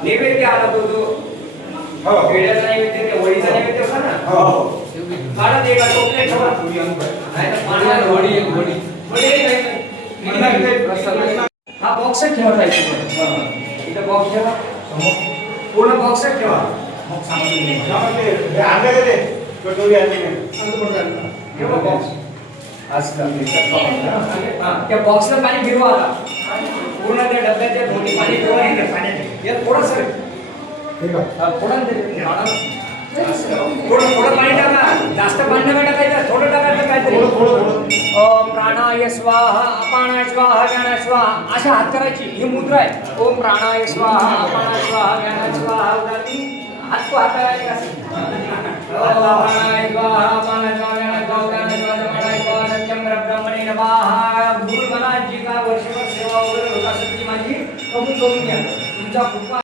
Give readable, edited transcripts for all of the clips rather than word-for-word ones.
नैवेद्य आला तो हो पेढ्याचा नैवेद्य ते वडीचा नैवेद्य होता ना हो काढा ते का टोपले ठेवा नाही तर पाण्यात वडी हा बॉक्स ठेवा इथं बॉक्स ठेवा पूर्ण बॉक्स ठेवा मग सांगतो आणले का ते कटोरी आणली ठेवा बॉक्स त्या बॉक्सला पाणी फिरवा आता पूर्ण त्या डब्याच्या थोडी पाणी फिरवा हे पाण्यात यात थोडं सर ठीक आहे थोडं पाणी टाका जास्त पाणी नका टाकायचं थोडं टाकायचं काहीतरी ओम प्राणाय स्वाहा अपानाय स्वाहा व्यानाय स्वाहा अशा हात करायची ही मुद्रा आहे ओम प्राणाय स्वाहा अपानाय स्वाहा व्यानाय स्वाहा उदाहरणी हात को हाताळायचे असे ओम प्राणाय स्वाहा अपानाय स्वाहा व्यानाय स्वाहा उदाहरणी स्वाहा स्वाहा सत्यम ब्रह्मणे नमः भूल मनाची का वर्षभर सेवा वगैरे होत असेल ती माझी कबूल करून घ्या तुमचा कृपा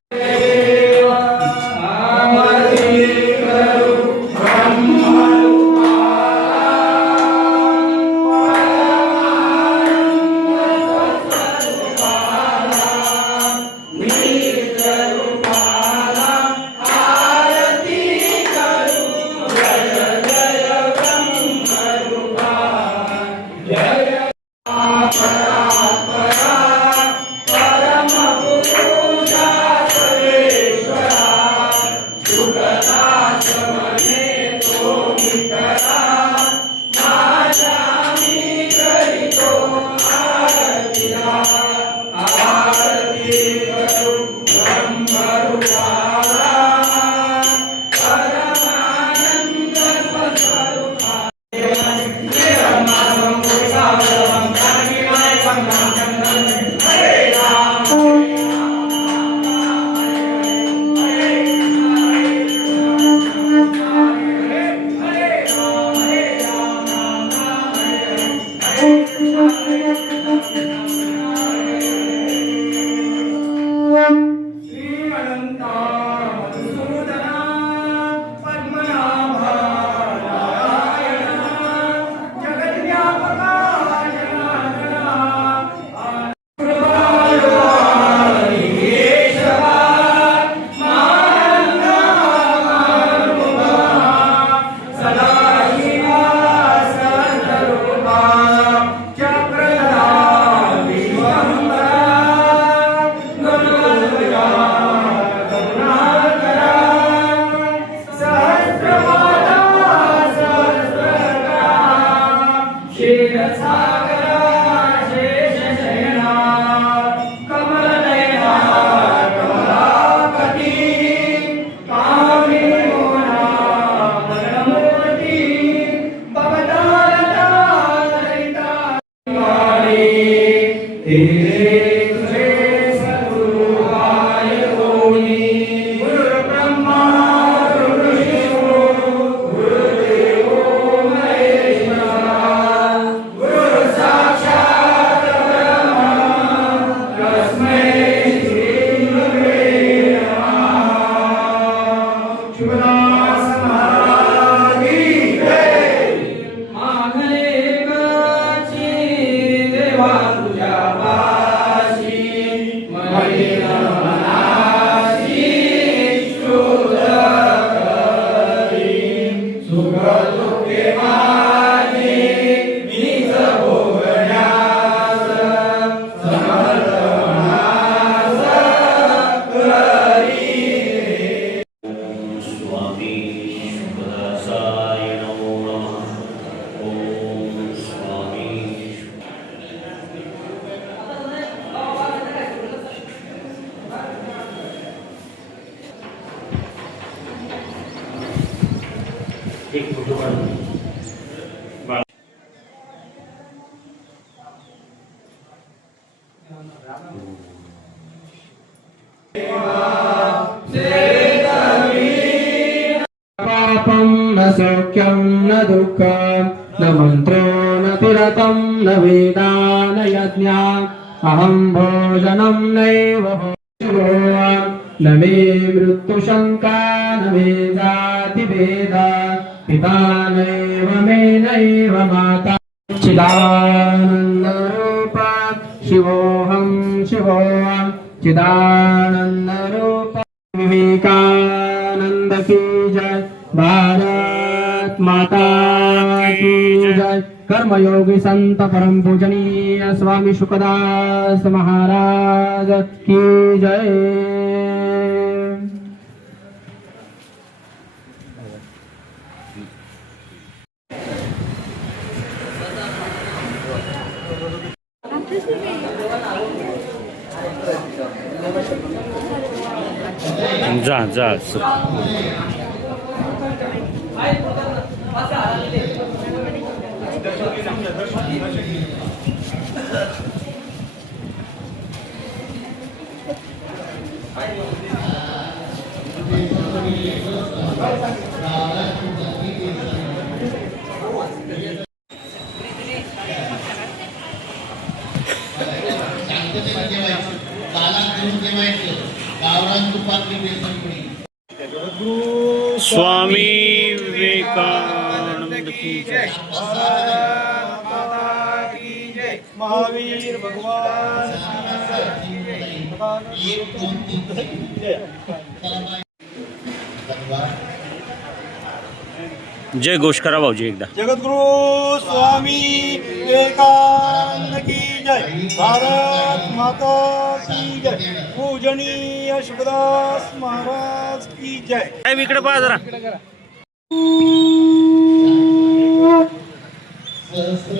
एक फोटो काढून पापं न सौख्यं न दुःखं न मन्त्रो न तिरतं न वेदान यज्ञा अहं भोजनं नैव भोजो न मे मृत्युशङ्का न मे जातिभेदा पिता नैव मे नैव माता चिदानन्दरूप शिवोऽहं शिवोऽहं चिदानन्दरूप विवेकानंद की जय भारत माता की जय कर्मयोगी संत परम पूजनीय स्वामी शुकदास महाराज की जय। जा जा स्वामी विवेकानंद की जय। महावीर भगवान जय घोष करा भाऊजी एकदा। जगद्गुरु स्वामी विवेकानंद की जय। भारत माता की जय। पूजनीय शुकदास महाराज की जय। साहेब इकडे पहा जरा। सहस्र